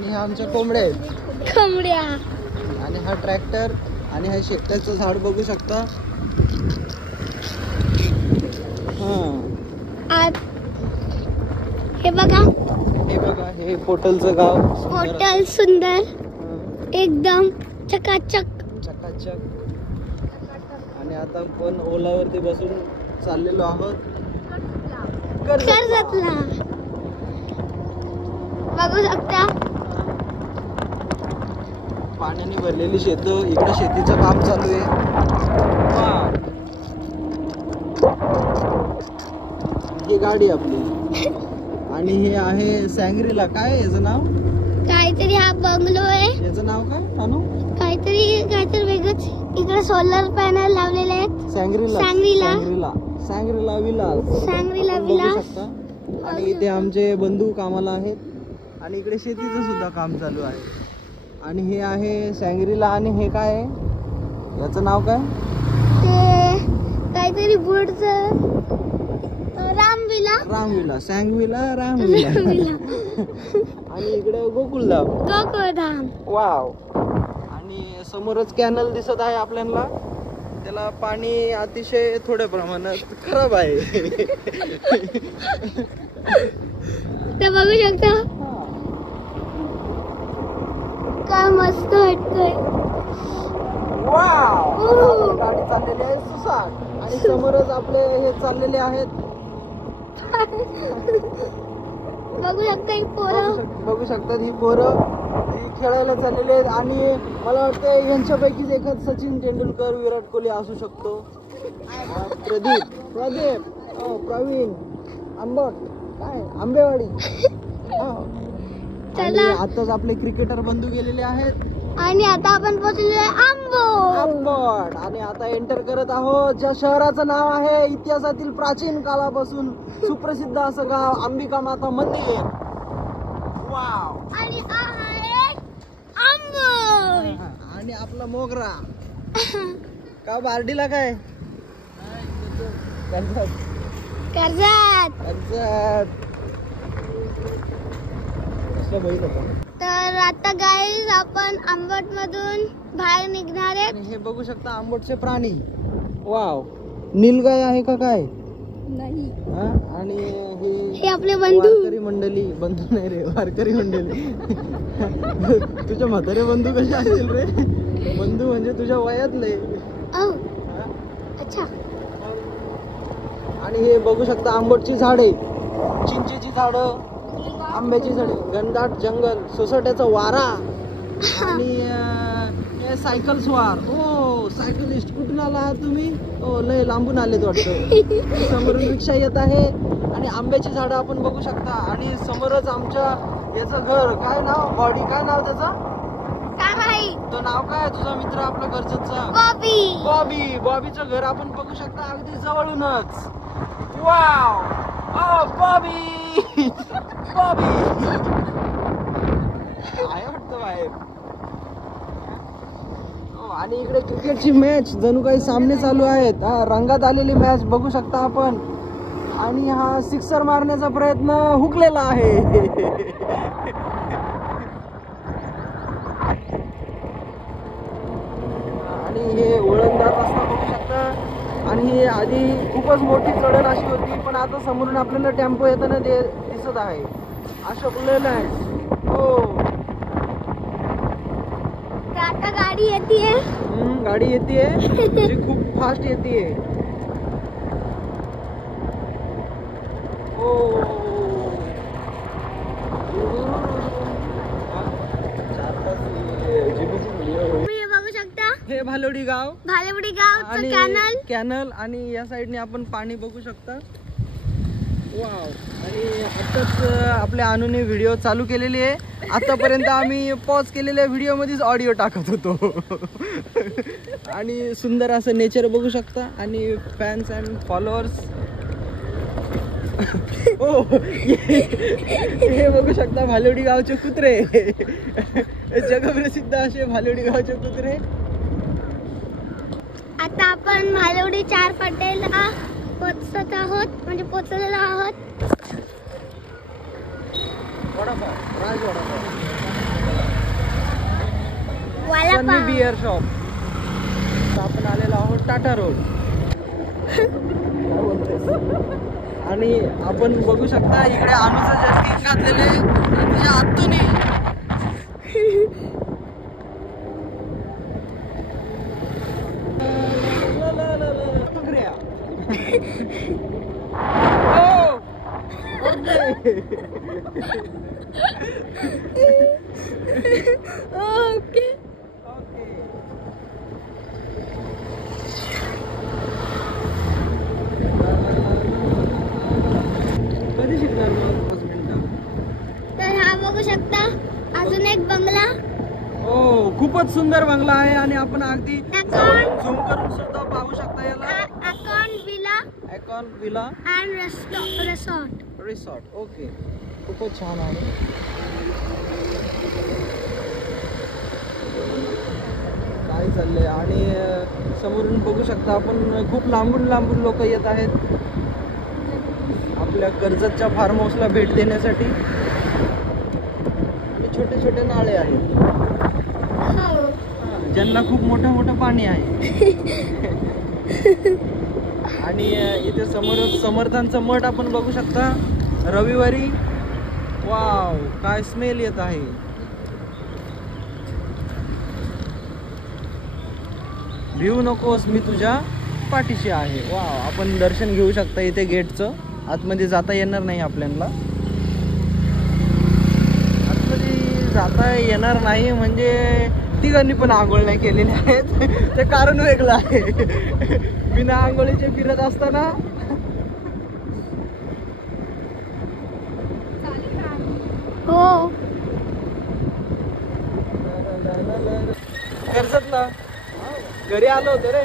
आणि हे आमच्या कोंबड्या आहेत. कोंबड्या. आणि हा ट्रॅक्टर आणि हा शेताचं झाड बघू शकता. हे बघा, हे पोटलचं गाव. पोटल सुंदर एकदम चकाचक. आणि आता आपण ओलावरती बसून चाललेलो आहोत कर्जतला. बघू शकता पाण्याने भरलेली शेत. इकडे शेतीचं काम चालू आहे. ही गाडी आपली. आणि हे आहे सॅंग्रीला. काय याचं नाव? काहीतरी हा बंगलो आहे. याचं नाव काय अनु? काहीतरी वेगळंच. इकडे सोलर पॅनल लावलेले आहेत. सॅंग्रीला विला. आणि इथे आमचे बंधू कामाला आहेत. आणि इकडे शेतीचं सुद्धा काम चालू आहे. आणि हे आहे सॅंग्रीला. आणि हे काय आहे? याचं नाव काय? ते काहीतरी बोर्डचं. रामविला. सॅंग्रीला रामविला. आणि इकडे गोकुळधाम. वाव. आणि समोरच कॅनल दिसत आहे आपल्याला. त्याला पाणी अतिशय थोड्या प्रमाणात खराब आहे. ते बघू शकता काय मस्त वाटतंय. वाव. गाडी चाललेली आहे सुसाट. आणि समोरच आपले हे चाललेले आहेत. बघू शकतात ही पोरं खेळायला चाललेले आहेत. आणि मला वाटतं यांच्यापैकीच एखाद सचिन तेंडुलकर, विराट कोहली असू शकतो. प्रवीण आंबट काय आंबेवाडी. आताच आपले क्रिकेटर बंधू गेलेले आहेत. आणि आता आपण पोहोचलेलो आंबट. आणि आता एंटर करत आहोत ज्या शहराचं नाव आहे इतिहासातील प्राचीन काळापासून सुप्रसिद्ध असं गाव अंबिका माता मंदिर. वाव. आणि आपला मोगरा. का बार्डीला काय? कर्जत. तर आता गाईज आपण आंबट मधून बाहेर निघणार आहे. आणि हे बघू शकता आंबटचे प्राणी. वाव. नीलगाय आहे का काय? नाही. आणि हे आपले बंधू. वारकरी मंडळी. बंधू नाही रे, वारकरी मंडळी. तुझ्या म्हातारे बंधू कसे असतील रे? बंधू म्हणजे तुझ्या वयातले. अच्छा. आणि हे बघू शकता आंबटची झाडे, चिंचेची झाडं, आंब्याची झाडे, घनदाट जंगल, सोसाट्याचा वारा. आणि सायकल स्वार. हो सायकलिस्ट. कुठून आला आहात तुम्ही? हो लय लांबून आलेत वाटतं. समोरून रिक्षा येत आहे. आणि आंब्याची झाडं आपण बघू शकता. आणि समोरच आमच्या याचं घर. काय नाव? बॉडी. काय नाव त्याचं? तो नाव काय तुझा मित्र आपला घरचा? बॉबीचं घर आपण बघू शकता अगदी जवळूनच. वाव. बॉबी. आहे वाटतं बाहेर. आणि इकडे क्रिकेटची मॅच. जणू काही सामने चालू आहेत. रंगात आलेली मॅच बघू शकता आपण. आणि हा सिक्सर मारण्याचा प्रयत्न हुकलेला आहे. आणि हे वळणदार रस्ता बघू शकता. आणि ही आधी खूपच मोठी चढण अशी होती. पण आता समोरून आपल्याला टेम्पो येताना दिसत आहे. अशोक लेलँड. हो. आता गाडी येते. गाडी येते. जी खूप फास्ट येते. हो. बघू शकता हे भालोडी गाव. कॅनल. आणि या साईडने आपण पाणी बघू शकता. वाव. आणि आताच आपल्या अनुने व्हिडिओ चालू केलेली आहे. आतापर्यंत आम्ही पॉज केलेल्या व्हिडिओ मध्येच ऑडिओ टाकत होतो. आणि सुंदर असं नेचर बघू शकता. आणि फॅन्स अँड फॉलोअर्स. हो हे बघू शकता भालोडी गावचे कुत्रे. जगप्रसिद्ध असे भालोडी गावचे कुत्रे. आता आपण भालोडी 4 फाट्याला पोचत आहोत. म्हणजे पोचलेलो आहोत. वडापाव. राज वडापाव. वडापाव. Beer shop. आपण आलेलो आहोत टाटा रोड. आणि आपण बघू शकता इकडे अनुचं जर्किंग घातलेले तुझ्या आतून ओके. कधी शिकणार मग? 5 मिनिटं. तर हा बघू शकता अजून एक बंगला. हो, खूपच सुंदर बंगला आहे आणि आपण अगदी अकाउंट झूम करून सुद्धा पाहू शकता याला. Account villa account villa and resort. Resort. Okay, खूपच छान आहे. काय चाललंय आणि समोरून बघू शकता आपण खूप लांबून लांबून लोक येत आहेत आपल्या कर्जतच्या फार्म हाऊसला भेट देण्यासाठी. आणि छोटे छोटे नाळे आहेत ज्यांना खूप मोठं मोठं पाणी आहे. आणि इथे समोरच समर्थांचं मठ आपण बघू शकता रविवारी. वाव, काय स्मेल येत आहे. भिवू नकोस, मी तुझ्या पाठीशी आहे. वाव, आपण दर्शन घेऊ शकता इथे गेटचं. आतमध्ये जाता येणार नाही आपल्याला. आतमध्ये जाता येणार नाही म्हणजे तिघांनी पण आंघोळ नाही केलेले आहेत. ते कारण वेगळं आहे. बिना आंघोळीचे फिरत असताना हो. कर्जतला घरी आलो होतो रे.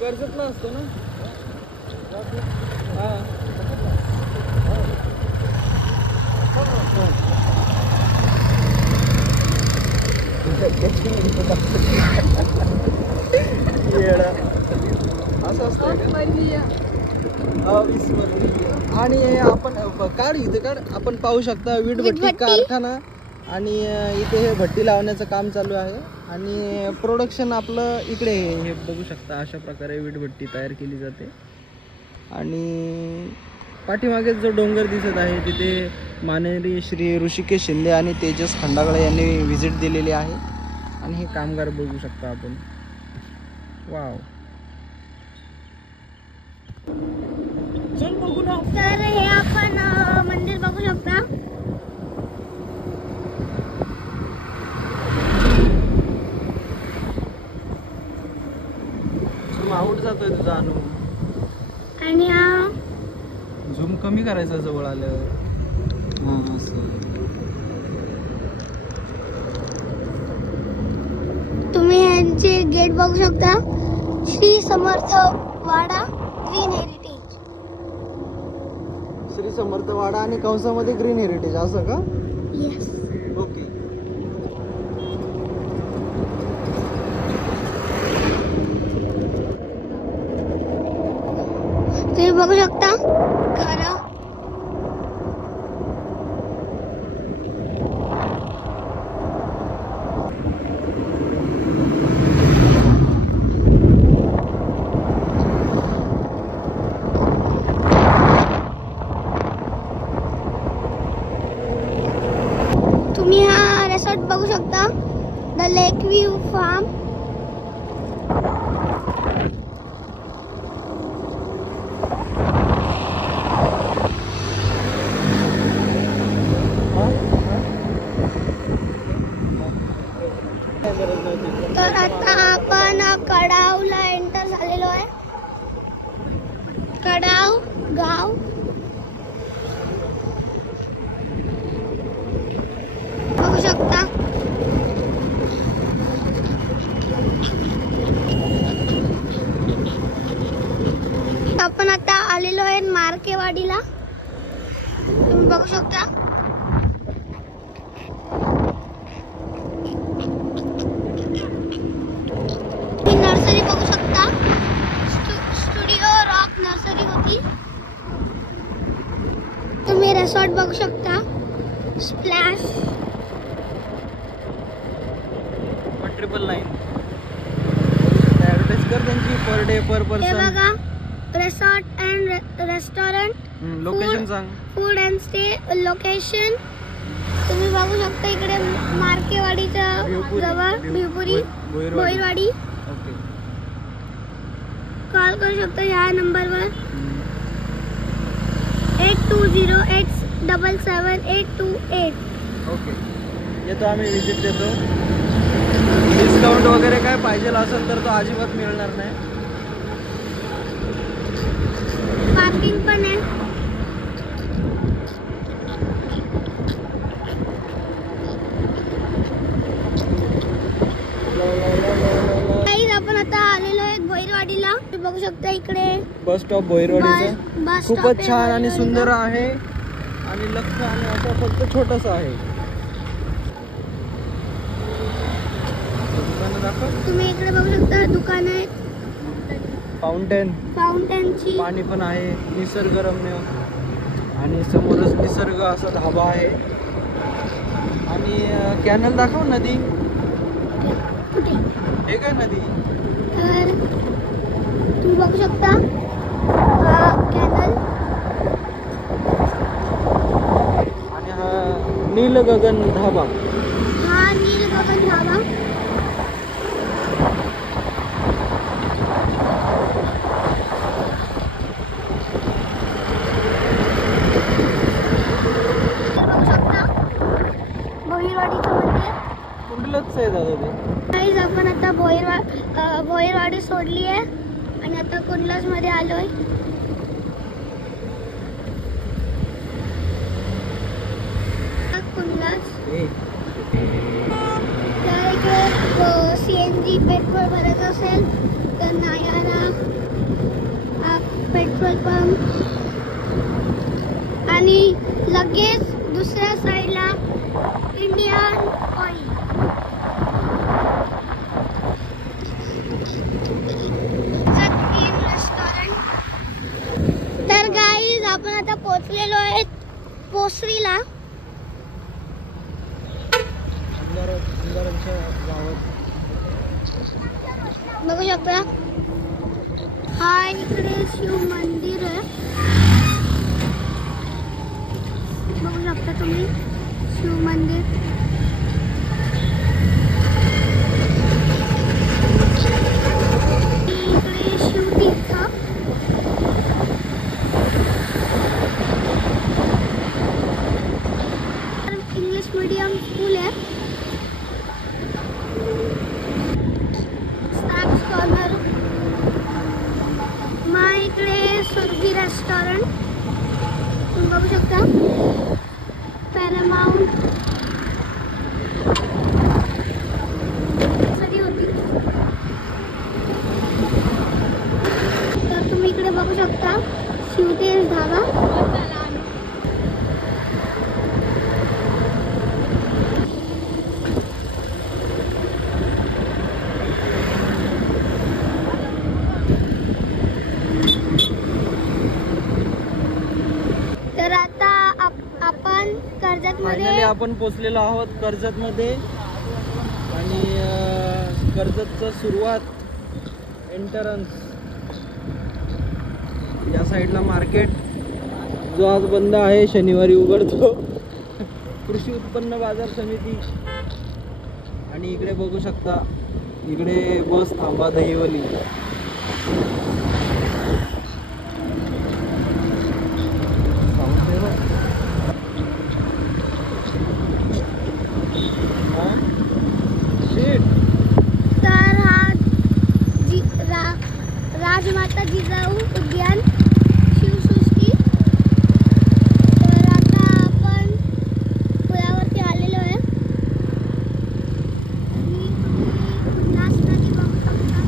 कर्जतला असतो ना. हा. असं असतं. आणि आपण काढ इथे काढ. आपण पाहू शकता वीटभट्टी कारखाना. आणि इथे हे भट्टी लावण्याचं काम चालू आहे. आणि प्रोडक्शन आपलं इकडे हे बघू शकता. अशा प्रकारे वीटभट्टी तयार केली जाते. आणि पाठीमागे जो डोंगर दिसत आहे तिथे माननीय श्री ऋषिकेश शिंदे आणि तेजस खंडागळे यांनी व्हिजिट दिलेली आहे. आणि हे कामगार बघू शकता आपण. वाव, चल बघू ना. तर हे आपण मंदिर बघू शकता. आउट जातोय तुझा अनु. आणि हा झूम कमी करायचा जवळ आल्यावर. हा, असं. तुम्ही यांचे गेट बघू शकता. Shri Samarth Wada green heritage. श्री समर्थ वाडा आणि कंसामध्ये ग्रीन हेरिटेज असं का? येस. ओके. तुम्ही बघू शकता घर. तुम्ही हा रिसॉर्ट बघू शकता. The lake view farm. तर आता आपण कडावला एंटर झालेलो आहे. कडाव गाव. बघू शकता. आपण आता आलेलो आहे मार्केवाडीला. तुम्ही बघू शकता. नर्सरी बघू शकता. स्टुडिओ रॉक नर्सरी होती. तुम्ही रिसॉर्ट बघू शकता. स्प्लॅश. 999. ऍडव्हर्टाईज कर त्यांची पर डे पर हे पर्सन. बघा रिसॉर्ट अँड रेस्टॉरंट, लोकेशन सांग. Food and stay location. तुम्ही बघू शकता इकडे मार्केवाडीच्या जवळ भिवपुरी भोईरवाडी. ओके. कॉल करू शकता ह्या नंबरवर 8208777828. ओके. येतो आम्ही विजिट देतो. डिस्काउंट वगैरे काय पाहिजे असेल तर तो अजिबात मिळणार नाही. पार्किंग पण आहे. आपण आता आलेलो आहे भोईरवाडीला. तुम्ही बघू शकता इकडे बस स्टॉप भोईरवाडीचा बस खूपच छान आणि सुंदर आहे आणि लक्ष आणि असं फक्त छोटस आहे. दुकानं दाखव. तुम्ही इकडे बघू शकता दुकान आहे. फाउंटेनची पाणी पण आहे. निसर्गरम्य आणि समोरच निसर्ग असा धाबा आहे आणि कॅनल दाखव. नदी कुठे हे काय नदी. तर तुम्ही बघू शकता कॅनल आणि हा नील गगन धाबा. हा नील गगन धाबा. कुठलंच आहे दादा ते. गाईज आपण आता भोईरवाडी सोडली आहे आणि आता कुंडलास मध्ये आलोय. कुंडलास तर इकडे CNG पेट्रोल भरायचं असेल तर नायारा पेट्रोल पंप आणि लगेच दुसऱ्या साईडला इंडियन ऑइल. तर गाईज आपण आता पोहोचलेलो आहे पोसरीला. बघू शकता हा इकडे शिव मंदिर आहे. बघू शकता तुम्ही शिव मंदिर. इकडे शिवतीर्थ. इंग्लिश मीडियम स्कूल आहे. Snacks corner. मग इकडे सुरभी रेस्टॉरंट तुम्ही बघू शकता. पॅरामाउंट होती. तर तुम्ही इकडे बघू शकता शिवतेज धाबा. तर आता आपण कर्जत मध्ये आपण पोचलेलो आहोत कर्जत मध्ये आणि कर्जतचं सुरुवात एंट्रन्स या साईडला मार्केट जो आज बंद आहे. शनिवारी उघडतो. कृषी उत्पन्न बाजार समिती. आणि इकडे बघू शकता इकडे बस थांबा दहिवली. तर हा राजमाता जिजाऊ उद्यान शिवसृष्टी. तर आता आपण पुलावरती आलेलो आहे आणि नाच नदी बघू शकता.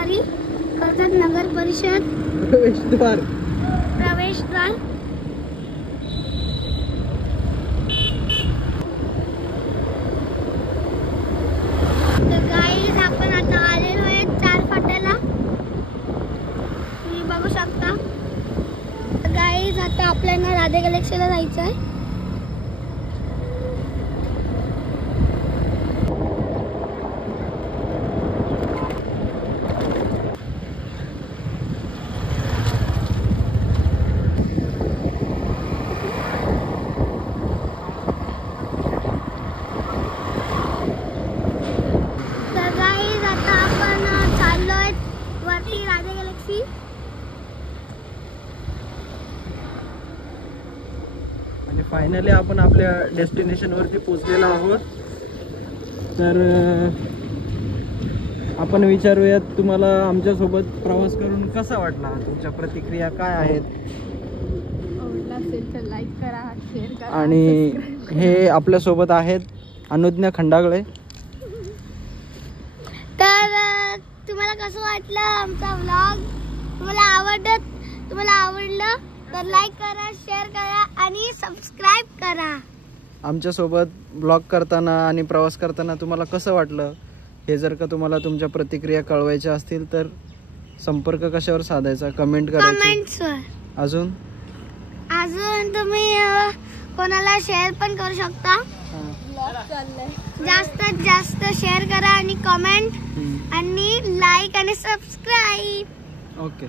प्रवेशद्वारी कर्जत नगर परिषद प्रवेशद्वार. तर गाईज आपण आता आलेलो आहे 4 फाट्याला, तुम्ही बघू शकता. गाईज आता आपल्याला राधे गॅलेक्सीला जायचं आहे. राधे गॅलेक्सी. आणि फायनली आपण आपल्या डेस्टिनेशन वरती पोहोचलेलो आहोत. तर आपण विचारूयात तुम्हाला आमच्या सोबत प्रवास करून कसा वाटला, तुमच्या प्रतिक्रिया काय आहेत. आवडला असेल तर लाईक करा, शेअर करा. आणि हे आपल्या सोबत आहेत अनुज्ञा खंडागळे. तर तुम्हाला कसं वाटलं आमचा व्लॉग? तुम्हाला आवडलं तर लाईक करा, शेअर करा आणि सबस्क्राईब करा. आमच्यासोबत ब्लॉग करताना आणि प्रवास करताना तुम्हाला कसं वाटलं हे जर का तुम्हाला तुमच्या प्रतिक्रिया कळवायच्या असतील तर संपर्क कशावर साधायचा, कमेंट करायची. कमेंट्सवर. अजून तुम्ही कोणाला शेअर पण करू शकता. जास्तीत जास्त शेअर करा आणि कमेंट आणि लाईक आणि सबस्क्राईब. ओके.